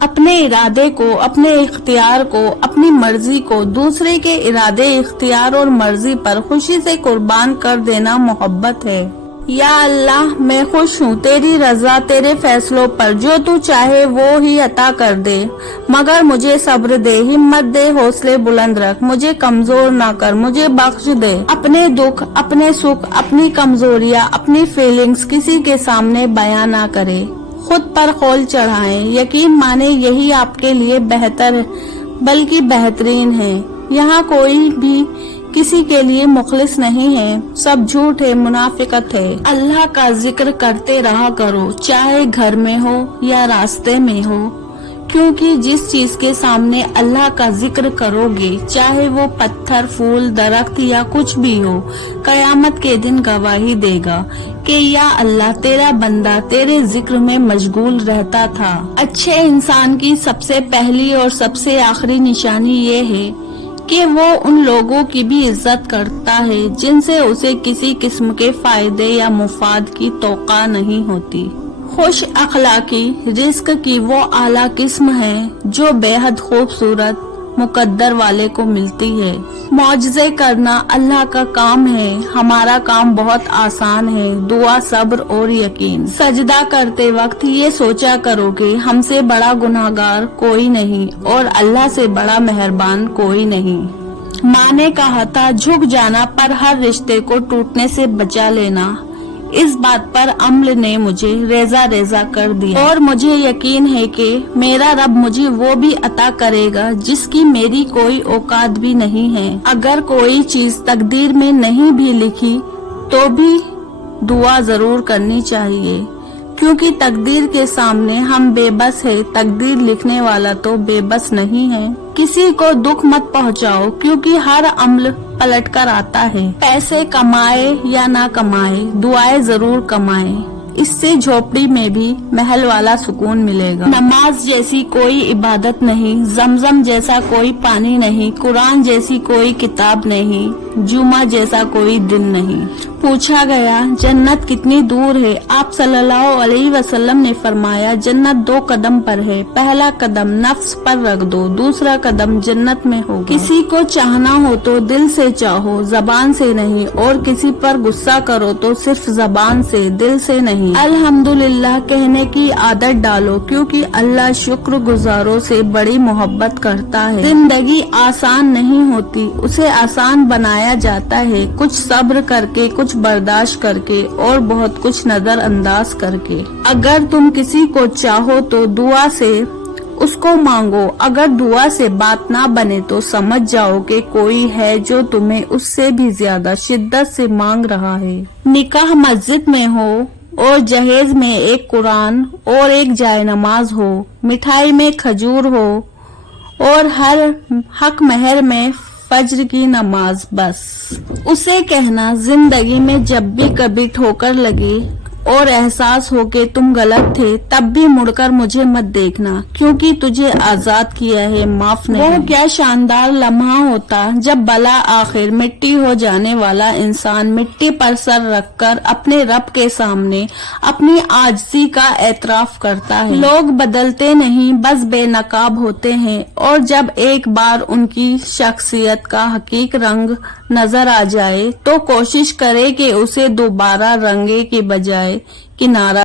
اپنے ارادے کو، اپنے اختیار کو، اپنی مرضی کو دوسرے کے ارادے، اختیار اور مرضی پر خوشی سے قربان کر دینا محبت ہے۔ یا اللہ، میں خوش ہوں تیری رضا، تیرے فیصلوں پر، جو تو چاہے وہ ہی عطا کر دے، مگر مجھے صبر دے، ہمت دے، حوصلے بلند رکھ، مجھے کمزور نہ کر، مجھے بخش دے۔ اپنے دکھ، اپنے سکھ، اپنی کمزوریاں، اپنی فیلنگز کسی کے سامنے بیان نہ کرے، خود پر قول چڑھائیں، یقین مانے یہی آپ کے لیے بہتر بلکہ بہترین ہے۔ یہاں کوئی بھی کسی کے لیے مخلص نہیں ہے، سب جھوٹ ہے، منافقت ہے۔ اللہ کا ذکر کرتے رہا کرو، چاہے گھر میں ہو یا راستے میں ہو، کیونکہ جس چیز کے سامنے اللہ کا ذکر کرو گے، چاہے وہ پتھر، پھول، درخت یا کچھ بھی ہو، قیامت کے دن گواہی دے گا کہ یا اللہ تیرا بندہ تیرے ذکر میں مشغول رہتا تھا۔ اچھے انسان کی سب سے پہلی اور سب سے آخری نشانی یہ ہے کہ وہ ان لوگوں کی بھی عزت کرتا ہے جن سے اسے کسی قسم کے فائدے یا مفاد کی توقع نہیں ہوتی۔ خوش اخلاقی رزق کی وہ اعلیٰ قسم ہے جو بے حد خوبصورت مقدر والے کو ملتی ہے۔ معجزے کرنا اللہ کا کام ہے، ہمارا کام بہت آسان ہے، دعا، صبر اور یقین۔ سجدہ کرتے وقت یہ سوچا کرو کہ ہم سے بڑا گناہگار کوئی نہیں اور اللہ سے بڑا مہربان کوئی نہیں۔ ماں نے کہا تھا جھک جانا پر ہر رشتے کو ٹوٹنے سے بچا لینا، اس بات پر عمل نے مجھے ریزہ ریزہ کر دیا، اور مجھے یقین ہے کہ میرا رب مجھے وہ بھی عطا کرے گا جس کی میری کوئی اوقات بھی نہیں ہے۔ اگر کوئی چیز تقدیر میں نہیں بھی لکھی تو بھی دعا ضرور کرنی چاہیے، کیونکہ تقدیر کے سامنے ہم بے بس ہے، تقدیر لکھنے والا تو بے بس نہیں ہے۔ کسی کو دکھ مت پہنچاؤ، کیونکہ ہر عمل پلٹ کر آتا ہے۔ پیسے کمائے یا نہ کمائے، دعائیں ضرور کمائے، اس سے جھوپڑی میں بھی محل والا سکون ملے گا۔ نماز جیسی کوئی عبادت نہیں، زمزم جیسا کوئی پانی نہیں، قرآن جیسی کوئی کتاب نہیں، جمعہ جیسا کوئی دن نہیں۔ پوچھا گیا جنت کتنی دور ہے؟ آپ صلی اللہ علیہ وسلم نے فرمایا جنت 2 قدم پر ہے، پہلا قدم نفس پر رکھ دو، دوسرا قدم جنت میں ہوگا۔ کسی کو چاہنا ہو تو دل سے چاہو، زبان سے نہیں، اور کسی پر غصہ کرو تو صرف زبان سے، دل سے نہیں۔ الحمدللہ کہنے کی عادت ڈالو، کیونکہ اللہ شکر گزاروں سے بڑی محبت کرتا ہے۔ زندگی آسان نہیں ہوتی، اسے آسان بنایا جاتا ہے، کچھ صبر کر کے، کچھ برداشت کر کے، اور بہت کچھ نظر انداز کر کے۔ اگر تم کسی کو چاہو تو دعا سے اس کو مانگو، اگر دعا سے بات نہ بنے تو سمجھ جاؤ کہ کوئی ہے جو تمہیں اس سے بھی زیادہ شدت سے مانگ رہا ہے۔ نکاح مسجد میں ہو اور جہیز میں ایک قرآن اور ایک جائے نماز ہو، مٹھائی میں کھجور ہو اور ہر حق مہر میں فجر کی نماز، بس اسے کہنا زندگی میں جب بھی کبھی ٹھوکر لگی اور احساس ہو کہ تم غلط تھے، تب بھی مڑ کر مجھے مت دیکھنا، کیونکہ تجھے آزاد کیا ہے، معاف نہیں۔ وہ کیا شاندار لمحہ ہوتا جب بلا آخر مٹی ہو جانے والا انسان مٹی پر سر رکھ کر اپنے رب کے سامنے اپنی عاجزی کا اعتراف کرتا ہے۔ لوگ بدلتے نہیں، بس بے نقاب ہوتے ہیں، اور جب ایک بار ان کی شخصیت کا حقیقی رنگ نظر آ جائے تو کوشش کرے کہ اسے دوبارہ رنگے کے بجائے کنارہ